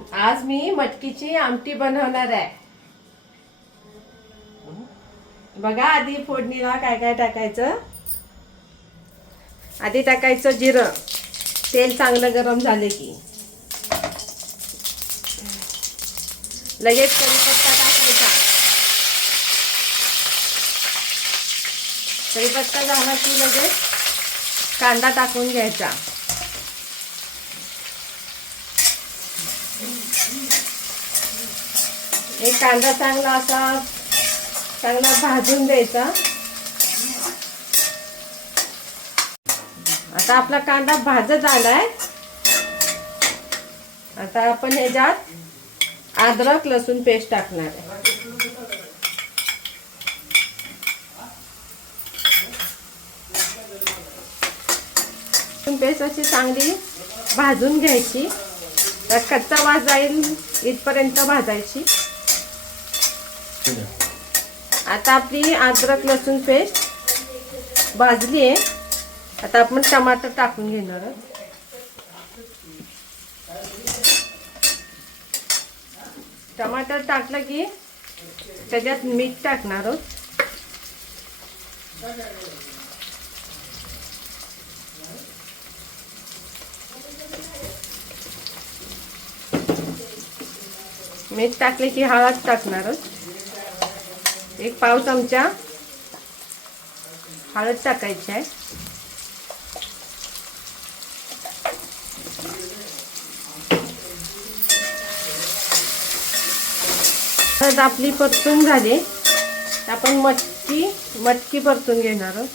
आज मी मटकीची आमटी बनवणार आहे. बघा, आधी फोडणीला काय काय टाकायचं. आधी टाकायचं जिरं. तेल चांगलं गरम झाले की लगेच कढीपत्ता टाकायचा. कढीपत्ता झाला की लगेच कांदा टाकून घ्यायचा. एक कांदा चांगला भाजून द्यायचा. आता आपला कांदा भाजत आलाय. आता आपण ह्याच्यात अद्रक लसूण पेस्ट टाकणार आहे. लसूण पेस्ट अशी चांगली भाजून घ्यायची. त्यात कच्चा वास जाईल इथपर्यंत भाजायची. आता आपली अद्रक लसूण पेस्ट भाजली आहे. आता आपण टमाटर टाकून घेणार आहोत. टमाटर टाकलं की त्याच्यात मीठ टाकणार आहोत. मीठ टाकले की हळद टाकणार आहोत. एक पाव चमचा हळद टाकायची आहे. हळद आपली परतून झाली. आपण मटकी परतून घेणार आहोत.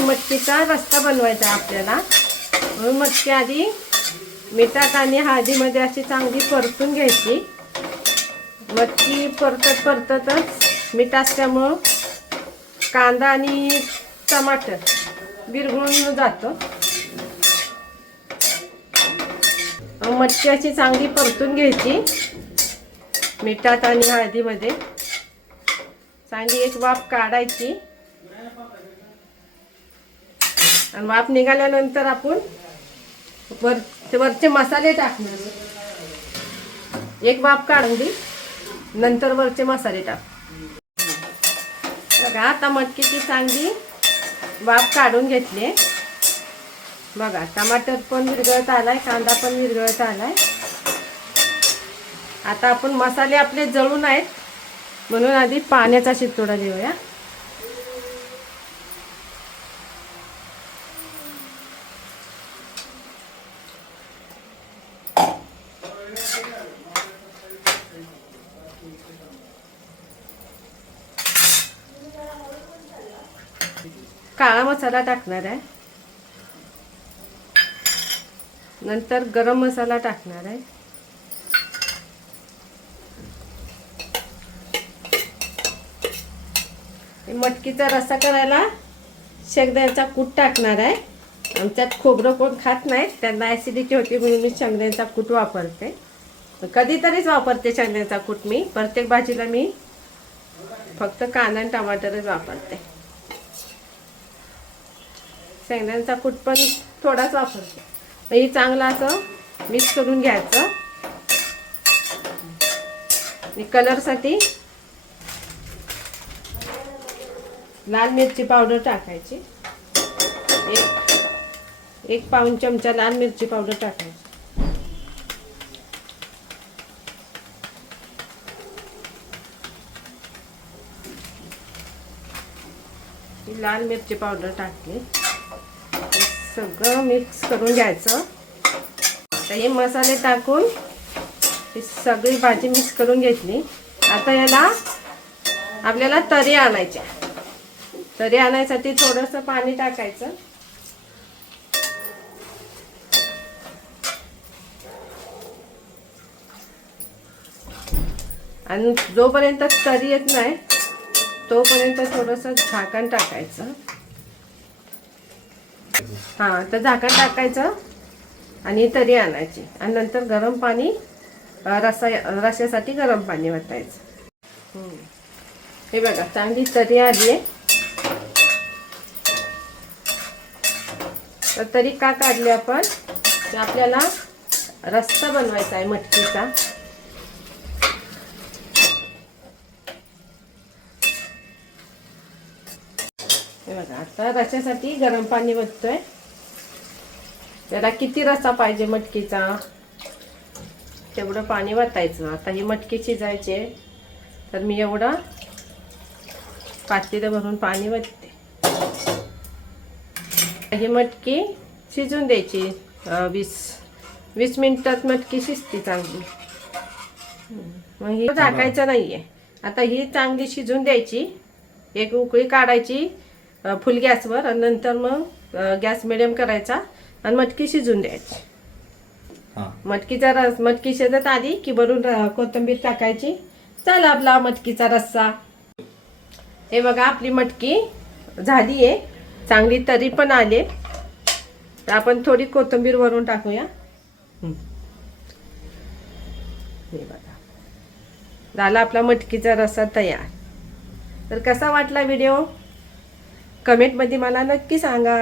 मटकीचा रस्सा बनवायचा आपल्याला, म्हणून मटकी आधी मिठात आणि हळदीमध्ये अशी चांगली परतून घ्यायची. मटकी परततच मीठ असल्यामुळं कांदा आणि टमाटर विरघळून जातं. मटकी अशी चांगली परतून घ्यायची मिठात आणि हळदीमध्ये. चांगली एक वाफ काढायची. आणि वाफ निघाल्यानंतर आपण वरचे मसाले टाकणार. एक वाफ काढून दे, नंतर वरचे मसाले टाक. बघा, आता मटकीची चांगली वाफ काढून घेतली. बघा, टमाटर पण विरघळत आलाय, कांदा पण विरघळत आलाय. आता आपण मसाले आपले जळून आहेत म्हणून आधी पाण्याचा शितोडा देऊया. काळा मसाला टाकणार आहे. नंतर गरम मसाला टाकणार आहे. मटकीचा रस्सा करायला शेंगदाण्याचा कूट टाकणार आहे. आमच्यात खोबरं कोण खात नाहीत, त्यांना ॲसिडिटी होती म्हणून मी शेंगदाण्याचा कूट वापरते. कधीतरीच वापरते शेंगदाण्याचा कूट. मी प्रत्येक भाजीला मी फक्त कांदा आणि टमाटरच वापरते. शेंगदाण्याचा कूट पण थोडाच वापरते. हे चांगलं असं मिक्स करून घ्यायचं. आणि कलरसाठी लाल मिरची पावडर टाकायची. एक पाऊण चमचा लाल मिरची पावडर टाकायची. लाल मिरची पावडर टाकली. सगळं मिक्स करून घ्यायचं. आता हे मसाले टाकून ही सगळी भाजी मिक्स करून घेतली. आता याला आपल्याला तरी आणायच्या. तरी आणायसाठी थोडंसं पाणी टाकायचं. आणि जोपर्यंत तरी येत नाही तोपर्यंत थोडंसं झाकण टाकायचं. हां, तर झाकण टाकायचं आणि तरी आणायची आणि नंतर गरम पाणी रश्यासाठी गरम पाणी वतायचं. हे बघा चांगली तरी आली आहे. तर तरी का काढली आपण, तर आपल्याला रस्सा बनवायचा आहे मटकीचा. हे बघा आता रश्यासाठी गरम पाणी वततोय. त्याला किती रस्सा पाहिजे मटकीचा तेवढं पाणी वतायचं. आता ही मटकी शिजायची आहे तर मी एवढं पातेलं भरून पाणी वतते. ही मटकी शिजून द्यायची 20 मिनिटात मटकी शिजते चांगली. मग ही झाकायचं नाहीये. आता ही चांगली शिजून द्यायची. एक उकळी काढायची फुल गॅसवर आणि नंतर मग गॅस मिडियम करायचा आणि मटकी शिजून द्यायची. मटकी शिजत आली की भरून कोथिंबीर टाकायची. चला आपला मटकीचा रस्सा. हे बघा आपली मटकी झाली आहे, चांगली तरी पण आले. तर आपण थोडी कोथिंबीर वरून टाकूया. हे बघा झाला आपला मटकीचा रस्सा तयार. तर कसा वाटला व्हिडिओ कमेंटमध्ये मला नक्की सांगा.